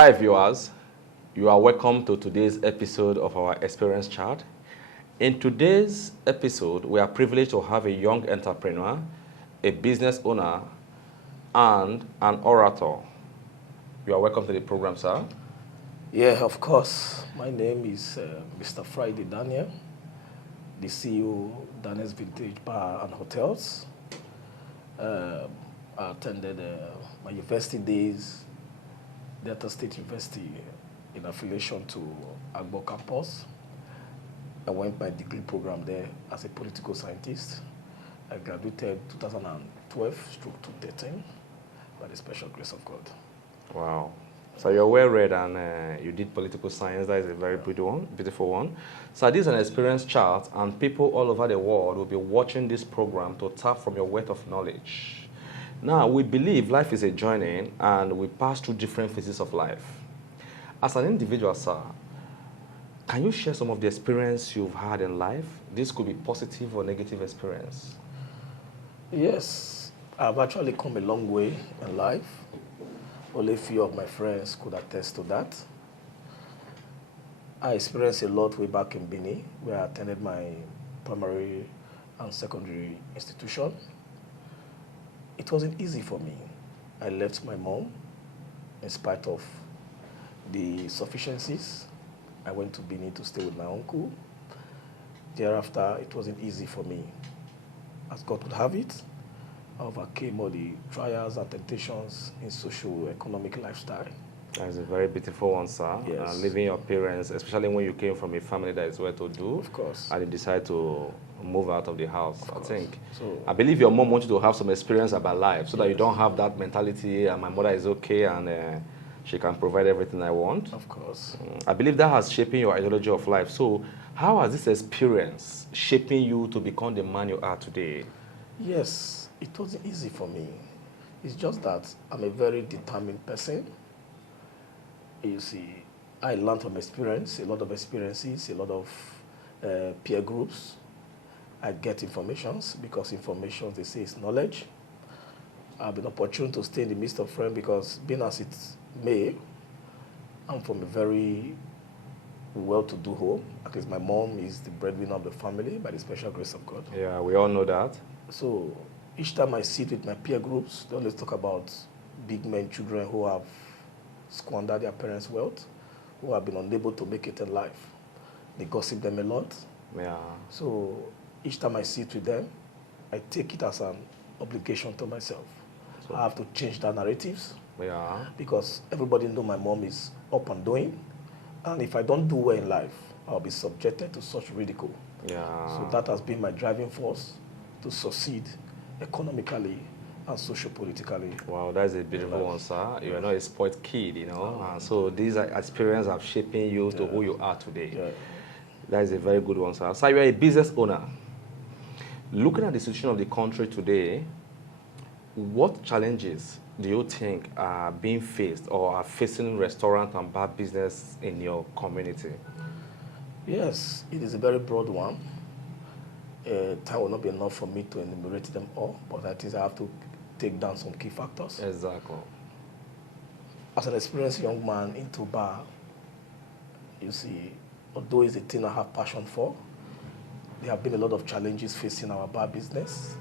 Hi viewers, you are welcome to today's episode of our Xperience Chart. In today's episode, we are privileged to have a young entrepreneur, a business owner, and an orator. You are welcome to the program, sir. Yeah, of course. My name is Mr. Friday Daniel, the CEO Daniel's Vintage Bar and Hotels. I attended my university days, Delta State University, in affiliation to Agbo campus. I went my degree program there as a political scientist. I graduated 2012/2013 by the special grace of God. Wow. So you're well read and you did political science. That is a very beautiful one. So this is an Xperience Chart, and people all over the world will be watching this program to tap from your wealth of knowledge. Now, we believe life is a journey and we pass through different phases of life. As an individual, sir, can you share some of the experience you've had in life? This could be positive or negative experience. Yes, I've actually come a long way in life. Only a few of my friends could attest to that. I experienced a lot way back in Benin, where I attended my primary and secondary institution. It wasn't easy for me. I left my mom in spite of the sufficiencies. I went to Benin to stay with my uncle. Thereafter, it wasn't easy for me. As God would have it, I overcame all the trials and temptations in socio-economic lifestyle. That's a very beautiful one, sir. Yes. Leaving your parents, especially when you came from a family that is well to do. Of course. And you decide to move out of the house. Of course. So I believe your mom wants you to have some experience about life so that you don't have that mentality and my mother is okay and she can provide everything I want. Of course. I believe that has shaped your ideology of life. So how has this experience shaping you to become the man you are today? Yes, it wasn't easy for me. It's just that I'm a very determined person. You see, I learned from experience, a lot of experiences, a lot of peer groups. I get informations because information, they say, is knowledge. I've been opportune to stay in the midst of friends because being as it may, I'm from a very well-to-do home. At least my mom is the breadwinner of the family by the special grace of God. Yeah, we all know that. So each time I sit with my peer groups, they always talk about big men, children who have squandered their parents' wealth, who have been unable to make it in life. They gossip them a lot. Yeah. So each time I sit with them, I take it as an obligation to myself. So I have to change the narratives. Yeah. Because everybody knows my mom is up and doing. And if I don't do well in life, I'll be subjected to such ridicule. Yeah. So that has been my driving force to succeed economically and socio-politically. Wow, that's a beautiful one, sir. You are not a spoiled kid, you know. So these experiences are shaping you to who you are today. Yeah. That is a very good one, sir. So you are a business owner. Looking at the situation of the country today, what challenges do you think are being faced or are facing restaurant and bar business in your community? Yes, it is a very broad one. Time will not be enough for me to enumerate them all, but I think I have to take down some key factors. Exactly. As an experienced young man into bar, you see, although it's a thing I have passion for, there have been a lot of challenges facing our bar business.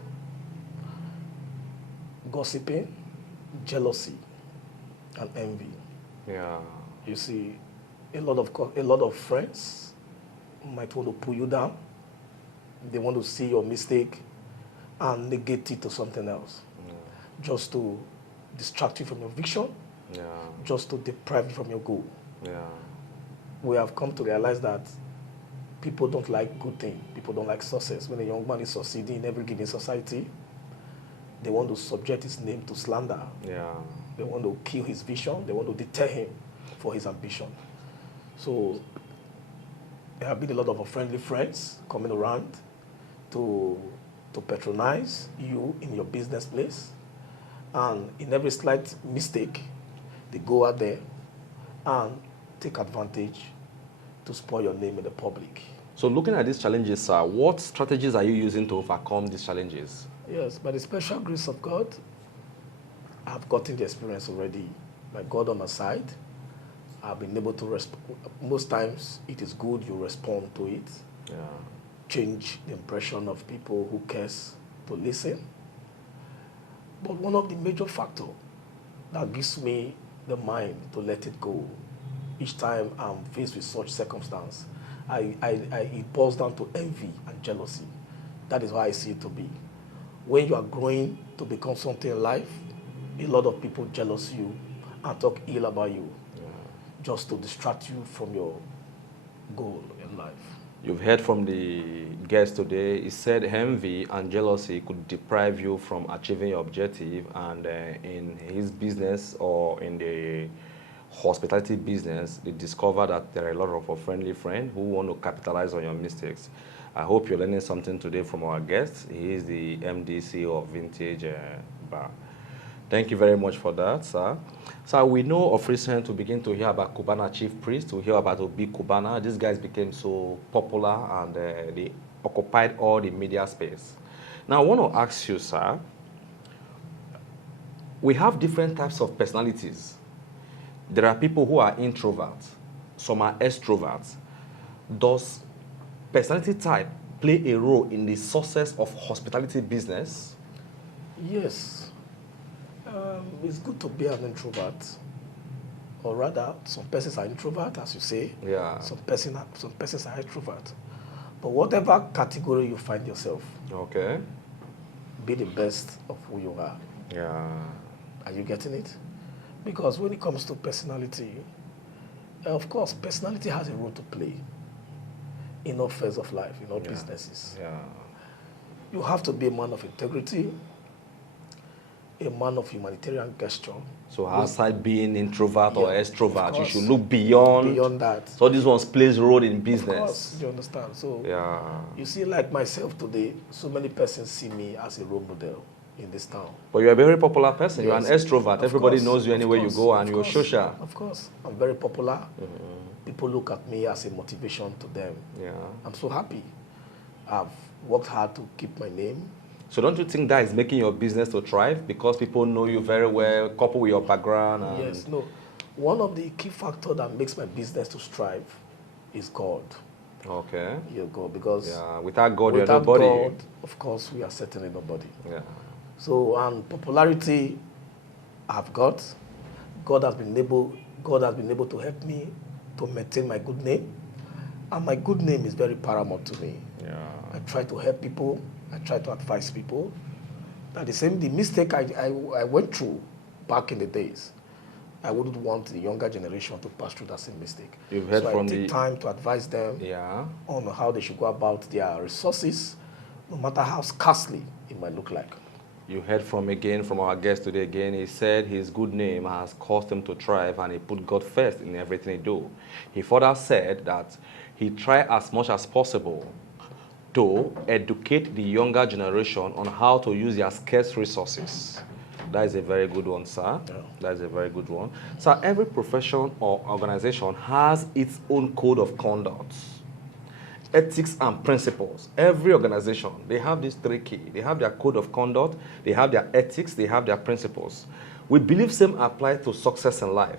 Gossiping, jealousy, and envy. Yeah. You see, a lot of friends might want to pull you down. They want to see your mistake and negate it to something else, just to distract you from your vision, just to deprive you from your goal. Yeah. We have come to realize that people don't like good things. People don't like success. When a young man is succeeding in every given society, they want to subject his name to slander. Yeah. They want to kill his vision. They want to deter him for his ambition. So there have been a lot of friendly friends coming around to patronize you in your business place. And in every slight mistake, they go out there and take advantage to spoil your name in the public. So looking at these challenges, sir, what strategies are you using to overcome these challenges? Yes, by the special grace of God, I've gotten the experience already. By God on my side, I've been able to respond. Most times, it is good you respond to it. Yeah. Change the impression of people who cares to listen. But one of the major factors that gives me the mind to let it go each time I'm faced with such circumstance, it boils down to envy and jealousy. That is why I see it to be. When you are growing to become something in life, a lot of people jealous you and talk ill about you, just to distract you from your goal in life. You've heard from the guest today. He said envy and jealousy could deprive you from achieving your objective, and in his business or in the hospitality business, they discover that there are a lot of friendly friends who want to capitalize on your mistakes. I hope you're learning something today from our guest. He is the MD CEO of Vintage Bar. Thank you very much for that, sir. So we know of recent to begin to hear about Cubana chief priest, to hear about Obi Cubana. These guys became so popular and they occupied all the media space. Now I want to ask you, sir, we have different types of personalities. There are people who are introverts, some are extroverts. Does personality type play a role in the success of hospitality business? Yes. It's good to be an introvert, or rather, some persons are introvert, as you say. Yeah. Some persons are extrovert. But whatever category you find yourself, Okay. be the best of who you are. Yeah. Are you getting it? Because when it comes to personality, of course, personality has a role to play in all phases of life, in all businesses. Yeah. You have to be a man of integrity, a man of humanitarian gesture. So outside being introvert or Yeah, extrovert, of you course. should look beyond that. So this one plays a role in Of business. course, you understand. So Yeah. you see, like myself today, so many persons see me as a role model in this town. But you're a very popular person. Yes. You're an extrovert. Of Everybody course, knows you of anywhere course, you go, and of you're course, social. Of course, I'm very popular. People look at me as a motivation to them. Yeah. I'm so happy. I've worked hard to keep my name. So don't you think that is making your business to thrive because people know you very well, coupled with your background? And Yes, no. One of the key factors that makes my business to strive is God. Okay. Yeah, God, because Yeah. Without God, you're without nobody. God, of course, we are certainly nobody. Yeah. So, and popularity I've got. God has been able to help me to maintain my good name. And my good name is very paramount to me. Yeah. I try to help people. I try to advise people. That the mistake I went through back in the days, I wouldn't want the younger generation to pass through that same mistake. You've heard so from I take time to advise them on how they should go about their resources, no matter how scarcely it might look like. You heard from our guest today again. He said his good name has caused him to thrive and he put God first in everything he do. He further said that he tried as much as possible to educate the younger generation on how to use their scarce resources. That is a very good one, sir. Yeah. That is a very good one. So every profession or organization has its own code of conduct, ethics and principles. Every organization, they have these three key. They have their code of conduct, they have their ethics, they have their principles. We believe same applies to success in life.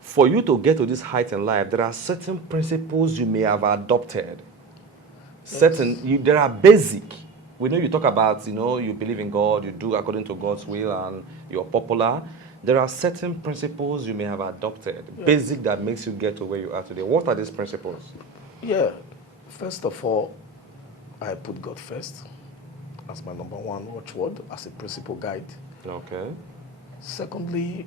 For you to get to this height in life, there are certain principles you may have adopted. There are basic. We know you talk about, you believe in God, you do according to God's will, and you're popular. There are certain principles you may have adopted, basic, that makes you get to where you are today. What are these principles? Yeah. First of all, I put God first as my number one watchword, as a principal guide. Okay. Secondly,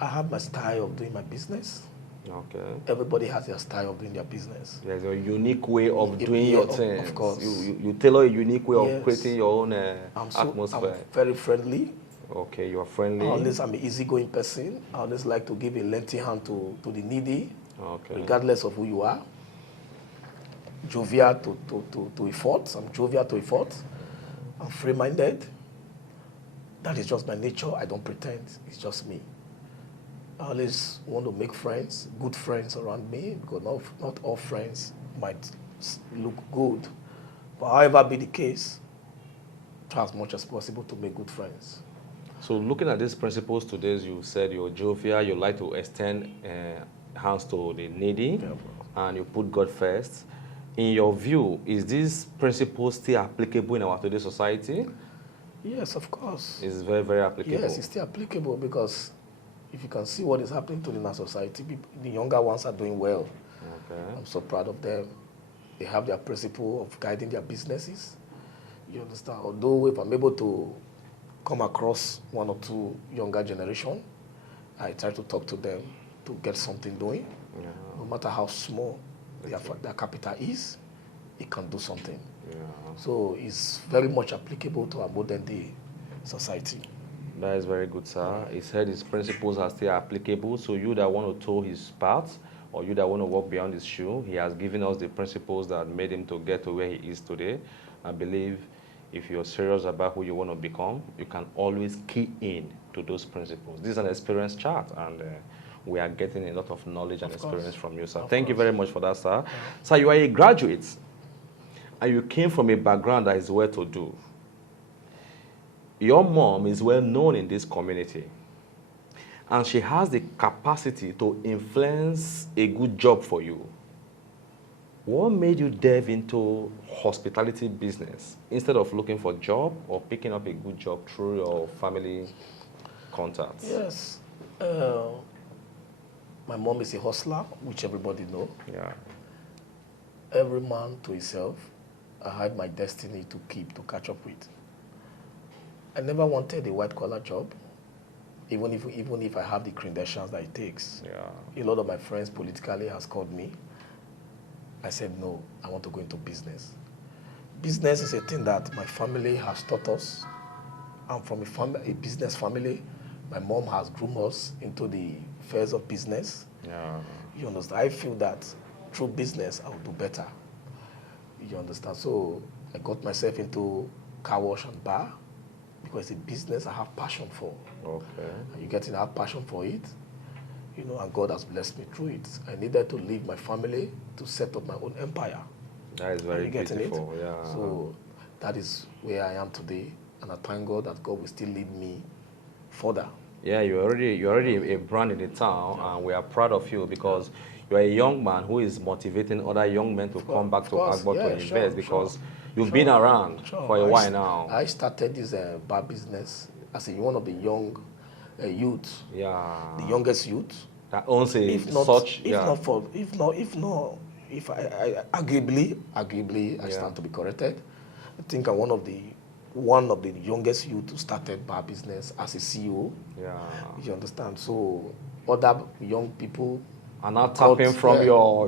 I have my style of doing my business. Okay. Everybody has their style of doing their business. There's a unique way of doing your thing. Of course. You tailor a unique way of creating your own atmosphere. I'm very friendly. Okay, you're friendly. I'm an easygoing person. I always like to give a lengthy hand to the needy, regardless of who you are. Jovial to a fault. I'm jovial to a fault. I'm free-minded. That is just my nature. I don't pretend. It's just me. I always want to make friends, good friends around me, because not all friends might look good. But however be the case, try as much as possible to make good friends. So looking at these principles today, you said you're jovial, you like to extend hands to the needy, and you put God first. In your view, is this principle still applicable in our today's society? Yes, of course. It's very, very applicable. Yes, it's still applicable because if you can see what is happening to in our society, the younger ones are doing well. Okay. I'm so proud of them. They have their principle of guiding their businesses. You understand? Although if I'm able to come across one or two younger generation, I try to talk to them to get something doing. Yeah. No matter how small their capital is, it can do something. Yeah. So it's very much applicable to our modern day society. That is very good, sir. He said his principles are still applicable. So you that want to toe his path, or you that want to walk beyond his shoe, he has given us the principles that made him to get to where he is today. I believe if you're serious about who you want to become, you can always key in to those principles. This is an experience chart, and we are getting a lot of knowledge and experience from you, sir. Thank you very much for that, sir. Sir, you are a graduate, and you came from a background that is well-to-do. Your mom is well known in this community, and she has the capacity to influence a good job for you. What made you delve into hospitality business instead of looking for a job or picking up a good job through your family contacts? Yes. My mom is a hustler, which everybody know. Yeah. Every man to himself. I had my destiny to catch up with. I never wanted a white-collar job, even if I have the credentials that it takes. Yeah. A lot of my friends politically has called me. I said, no, I want to go into business. Business is a thing that my family has taught us. I'm from a business family. My mom has groomed us into the affairs of business. Yeah. You understand? I feel that through business, I will do better. You understand? So I got myself into car wash and bar because it's a business I have passion for. Okay. And you get to have passion for it, you know, and God has blessed me through it. I needed to leave my family to set up my own empire. That is very beautiful. Yeah. So that is where I am today, and I thank God that God will still lead me further. Yeah, you're already a brand in the town, and we are proud of you because you're a young man who is motivating other young men to come back to Agbo to invest because you've been around for a while now. I started this bar business as one of the young youth. Yeah. The youngest youth. That owns If I arguably, I stand to be corrected. I think I'm one of the youngest youth who started bar business as a C.E.O. Yeah. You understand? So other young people are not tapping from your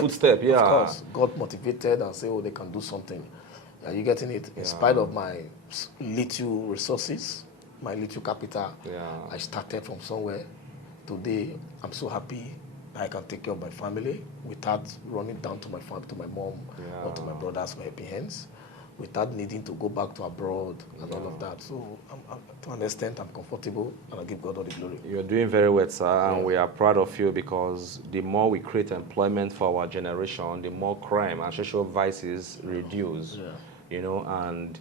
footstep. Yeah. Of course, got motivated and say, oh, they can do something. Are you getting it? In spite of my little resources, my little capital, I started from somewhere. Today, I'm so happy I can take care of my family without running down to my mom or to my brothers for helping hands, without needing to go back to abroad and all of that. So to an extent, I'm comfortable, and I give God all the glory. You're doing very well, sir, and we are proud of you because the more we create employment for our generation, the more crime and social vices reduce. Yeah. You know, and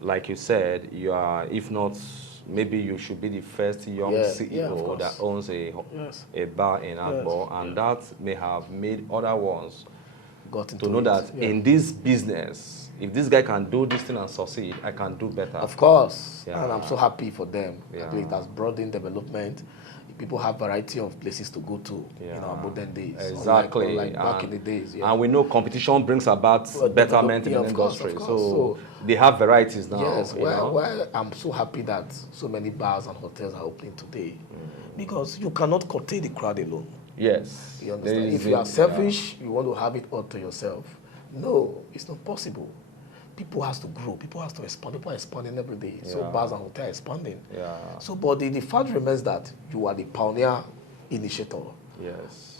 like you said, you are, if not, maybe you should be the first young C.E.O. that owns a bar in Agbo, and that may have made other ones to know that in this business, if this guy can do this thing and succeed, I can do better. Of course, and I'm so happy for them. I believe that's broadened development. People have variety of places to go to in our modern days. Exactly. Unlike back in the days. And we know competition brings about betterment in the industry. So they have varieties now. Yes, well, I'm so happy that so many bars and hotels are opening today. Because you cannot contain the crowd alone. Yes. You understand? If you are selfish, you want to have it all to yourself. No, it's not possible. People has to grow. People has to expand. People are expanding every day. So bars and hotels are expanding. So, but the fact remains that you are the pioneer initiator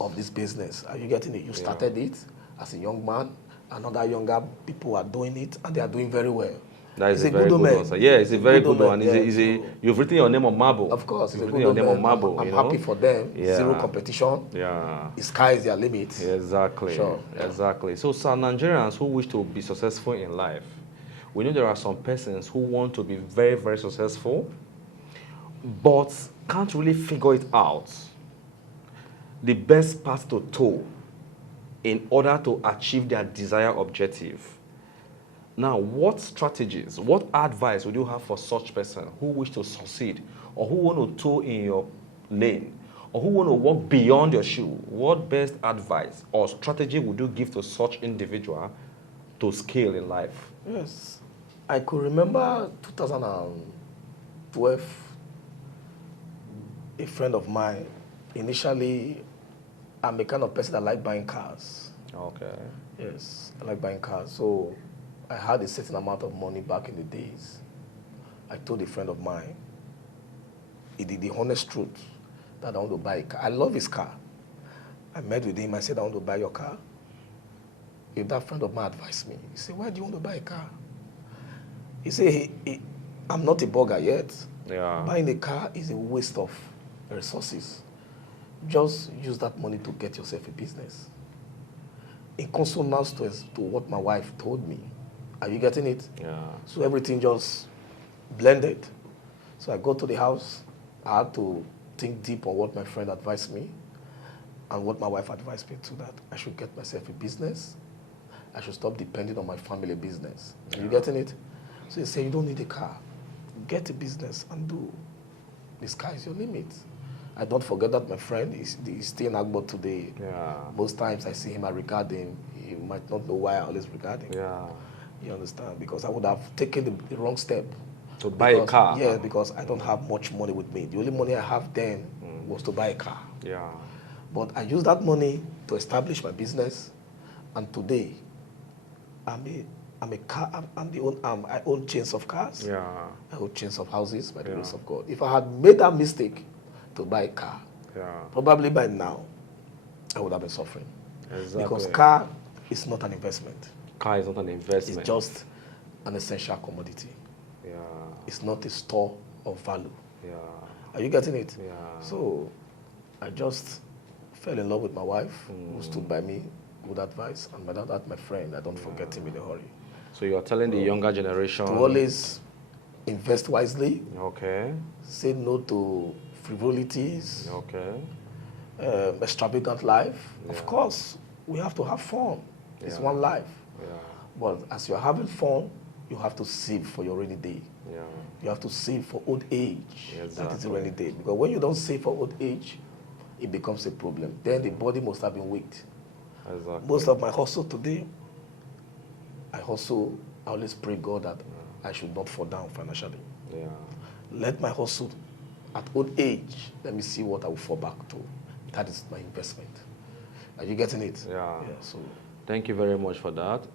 of this business. Are you getting it? You started it as a young man, and other younger people are doing it, and they are doing very well. That is a very good one. Yeah, it's a very good one. You've written your name on marble. Of course, you've written your name on marble. I'm happy for them. Zero competition. The sky is their limit. Exactly. Exactly. So, some Nigerians who wish to be successful in life, we know there are some persons who want to be very, very successful, but can't really figure it out, the best path to toe in order to achieve their desired objective. Now, what strategies, what advice would you have for such person who wish to succeed, or who want to toe in your lane, or who want to walk beyond your shoe? What best advice or strategy would you give to such individual to scale in life? Yes. I could remember 2012, a friend of mine, initially, I'm the kind of person that like buying cars. Okay. Yes, I like buying cars. So I had a certain amount of money back in the days. I told a friend of mine, he did the honest truth, that I want to buy a car. I love his car. I met with him, I said, I want to buy your car. If that friend of mine advised me, he said, why do you want to buy a car? He said, I'm not a burger yet. Yeah. Buying a car is a waste of resources. Just use that money to get yourself a business. In consonance to what my wife told me. Are you getting it? Yeah. So everything just blended. So I got to the house. I had to think deep on what my friend advised me and what my wife advised me to, that I should get myself a business. I should stop depending on my family business. Are you getting it? So he said, you don't need a car. Get a business and do. The sky is your limit. I don't forget that my friend is still in Agbo today. Yeah. Most times I see him, I regard him. He might not know why I always regard him. Yeah. You understand? Because I would have taken the wrong step. To buy a car. Yeah, because I don't have much money with me. The only money I have then was to buy a car. Yeah. But I used that money to establish my business, and today I own chains of cars. Yeah. I own chains of houses by the grace of God. If I had made that mistake to buy a car, probably by now I would have been suffering. Exactly. Because car is not an investment. Car is not an investment. It's just an essential commodity. Yeah. It's not a store of value. Yeah. Are you getting it? Yeah. So I just fell in love with my wife, who stood by me, good advice, and that my friend, I don't forget him in a hurry. So you are telling the younger generation To always invest wisely. Okay. Say no to frivolities. Okay. Extravagant life. Of course, we have to have fun. It's one life. Yeah. But as you're having fun, you have to save for your rainy day. Yeah. You have to save for old age. Exactly. That is a rainy day. Because when you don't save for old age, it becomes a problem. Then the body must have been weak. Exactly. Most of my hustle today, I always pray God that I should not fall down financially. Yeah. Let my hustle at old age, let me see what I will fall back to. That is my investment. Are you getting it? Yeah. So thank you very much for that.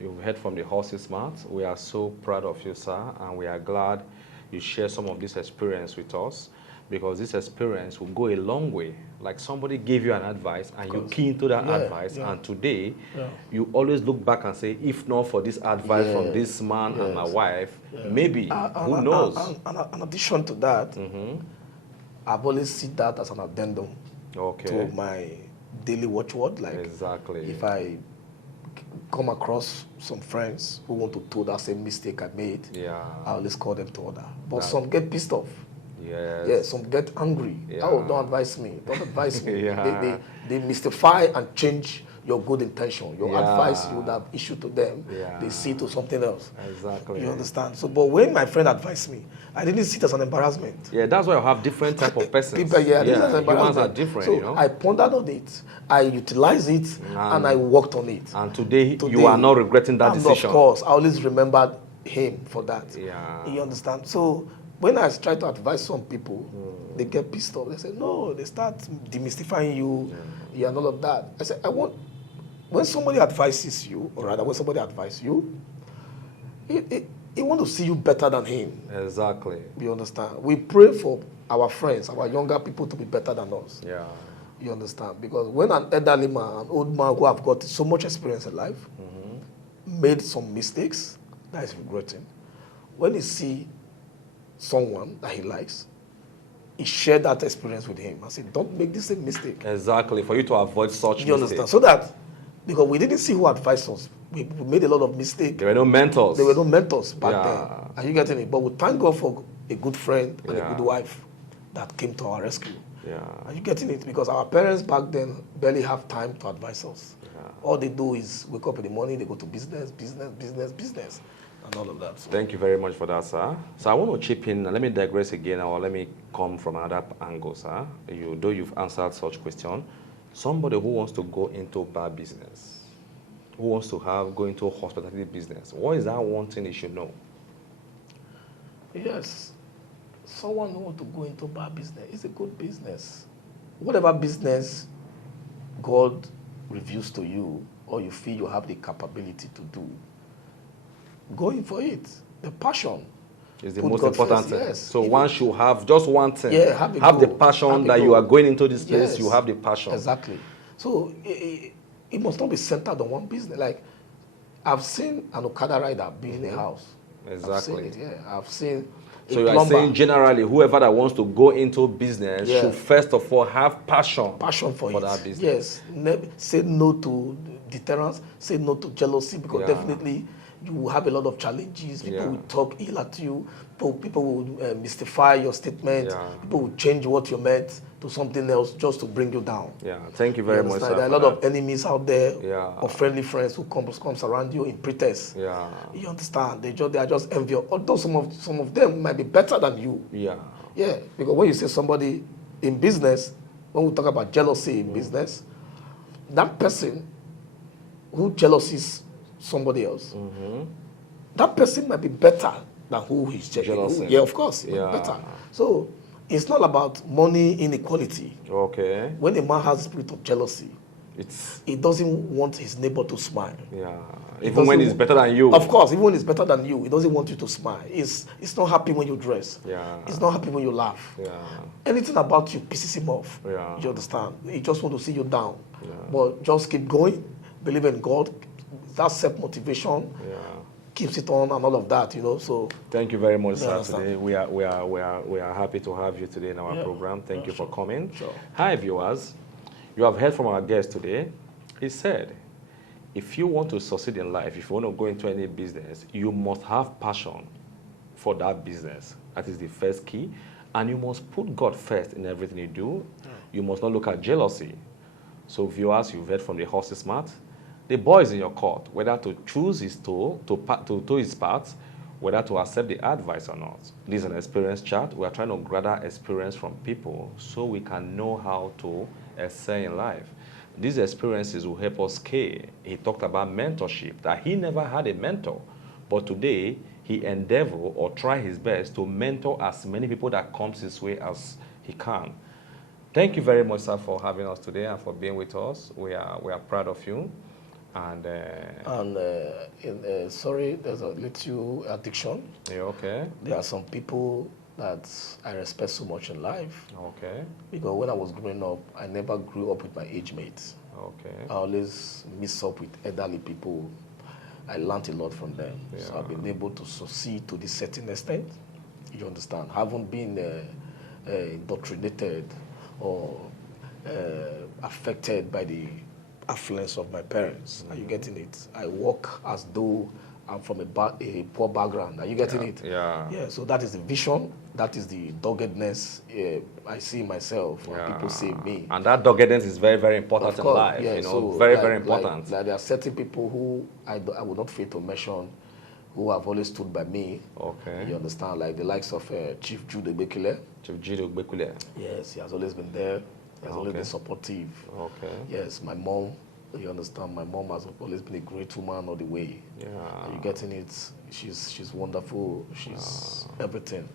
You've heard from the horse's mouth. We are so proud of you, sir, and we are glad you share some of this experience with us, because this experience will go a long way. Like somebody gave you an advice and you key into that advice, and today you always look back and say, if not for this advice from this man and my wife, maybe, who knows? In addition to that, I've always seen that as an addendum to my daily watchword. Like, if I come across some friends who want to do that same mistake I made, I always call them to order. But some get pissed off. Yes. Yeah, some get angry. Oh, don't advise me. Don't advise me. They mystify and change your good intention. Your advice you would have issued to them, they see to something else. Exactly. You understand? So, but when my friend advised me, I didn't see it as an embarrassment. Yeah, that's why you have different type of persons. People, humans are different, so you know. I pondered on it, I utilized it, and I worked on it. And today you are not regretting that decision. Of course, I always remembered him for that. Yeah. You understand? So when I try to advise some people, they get pissed off. They say, no, they start demystifying you, and all of that. I say, when somebody advises you, or rather when somebody advises you, he want to see you better than him. Exactly. You understand? We pray for our friends, our younger people to be better than us. Yeah. You understand? Because when an elderly man, an old man who have got so much experience in life, made some mistakes, that is regretting. When he see someone that he likes, he shared that experience with him and said, don't make the same mistake. Exactly, for you to avoid such mistakes. You understand? So that, because we didn't see who advised us, we made a lot of mistakes. There were no mentors. There were no mentors back then. Are you getting it? But we thank God for a good friend and a Yeah. good wife that came to our rescue. Yeah. Are you getting it? Because our parents back then barely have time to advise us. Yeah. All they do is wake up in the morning, they go to business, and all of that. So. Thank you very much for that, sir. So I want to chip in. Let me digress again, or let me come from another angle, sir. Though you've answered such question, somebody who wants to go into bar business, who wants to go into hospitality business, what is that one thing he should know? Yes, someone who wants to go into bar business, it's a good business. Whatever business God reveals to you, or you feel you have the capability to do, go in for it. The passion Is the Put most God important first, thing. yes. So If one you- should have just one thing. Yeah, have a the goal. passion Have a that you goal. are going into this place. Yes. You have the passion. Exactly. So it must not be centered on one business. Like I've seen an Okada rider building a house. Exactly. I've seen it. Yeah, I've seen a So you are plumber. saying generally, whoever that wants to go into business Yeah. should first of all have passion Passion for it. that business. Yes. Say no to deterrence. Say no to jealousy, because Yeah. definitely you will have a lot of challenges. People Yeah. will talk ill at you. People will mystify your statement. Yeah. People will change what you meant to something else just to bring you down. Yeah. Thank you You very much, understand? sir. There are a for lot of that. enemies out there, Yeah. or friendly friends who comes around you in pretense. Yeah. You understand? They are just envious. Although some of them might be better than you. Yeah. Yeah, because when you say somebody in business, when we talk about jealousy in business, that person who jealousies somebody else, that person might be better than who he's Jealousy. Yeah, of course, he might Yeah. be better. So it's not about money inequality. Okay. When a man has a spirit of jealousy, It's he doesn't want his neighbor to smile. yeah. He Even when doesn't- it's better than you. Of course, even when it's better than you, he doesn't want you to smile. It's not happy when you dress. Yeah. It's not happy when you laugh. Yeah. Anything about you pisses him off. Yeah. You understand? He just want to see you down. Yeah. But just keep going, believe in God. That self-motivation Yeah. keeps it on and all of that, So Thank you very much, Yeah, sir. understand. Today we are happy to have you today in our Yeah. program. Thank you for coming. Sure. Hi, viewers. You have heard from our guest today. He said, if you want to succeed in life, if you want to go into any business, you must have passion for that business. That is the first key. And you must put God first in everything you do. You must not look at jealousy. So viewers, you've heard from the horse's mouth. The ball is in your court, whether to choose his toe, to his path, whether to accept the advice or not. This is an experience chart. We are trying to gather experience from people so we can know how to excel in life. These experiences will help us scale. He talked about mentorship, that he never had a mentor, but today he endeavor or try his best to mentor as many people that comes his way as he can. Thank you very much, sir, for having us today and for being with us. We are proud of you. And sorry, there's a little addiction. you okay? There are some people that I respect so much in life, Okay. because when I was growing up, I never grew up with my age mates. Okay. I always mix up with elderly people. I learned a lot from them. So Yeah. I've been able to succeed to this certain extent. You understand? Haven't been indoctrinated or affected by the affluence of my parents. Are you getting it? I walk as though I'm from a poor background. Are you getting it? Yeah. Yeah, so that is the vision. That is the doggedness I see in myself when people see me. And that doggedness is very, very important Of in course, life. yeah, so very, like- very important. Like there are certain people who I would not fail to mention, who have always stood by me. Okay. You understand? Like the likes of Chief Jude Bekele. Chief Jido Gbekule. Yes, he has always been there. He has always Okay. been supportive. Okay. Yes, my mom. You understand? My mom has always been a great woman all the way. Yeah. Are you getting it? She's wonderful. She's everything.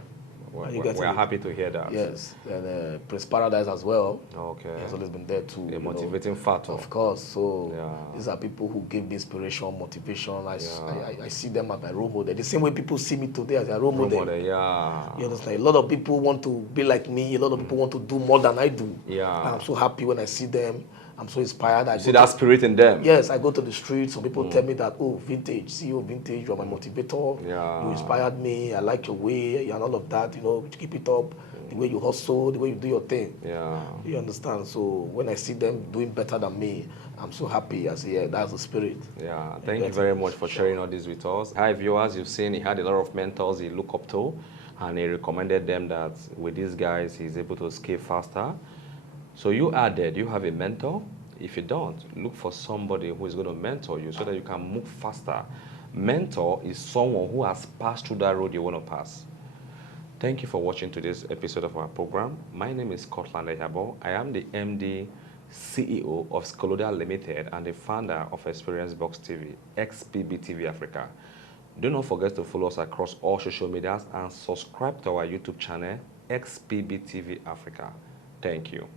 Are you We getting are it? happy to hear that. Yes, and Prince Paradise as well. Okay. He has always been there too. A you know. motivating factor. Of course. So Yeah. these are people who give me inspiration, motivation. I Yeah. see them as my role model. The same way people see me today as their role Role model. model, yeah. You understand? A lot of people want to be like me. A lot of people want to do more than I do. Yeah. And I'm so happy when I see them. I'm so inspired. I See go that to- spirit in them. Yes, I go to the street. Some people tell me that, oh, vintage, CEO vintage, you are my motivator. Yeah. You inspired me. I like your way and all of that. Keep it up. The way you hustle, the way you do your thing. Yeah. You understand? So when I see them doing better than me, I'm so happy. I say, yeah, that's the spirit. Yeah, thank you very much for sharing all this with us. Hi viewers, you've seen he had a lot of mentors he looked up to, and he recommended them that with these guys, he's able to scale faster. So you added, you have a mentor. If you don't, look for somebody who is going to mentor you so that you can move faster. Mentor is someone who has passed through that road you want to pass. Thank you for watching today's episode of our program. My name is Cortland Ehabo. I am the MD, CEO of Scolodia Limited and the founder of Xperience Box TV, XPB TV Africa. Do not forget to follow us across all social medias and subscribe to our YouTube channel, XPB TV Africa. Thank you.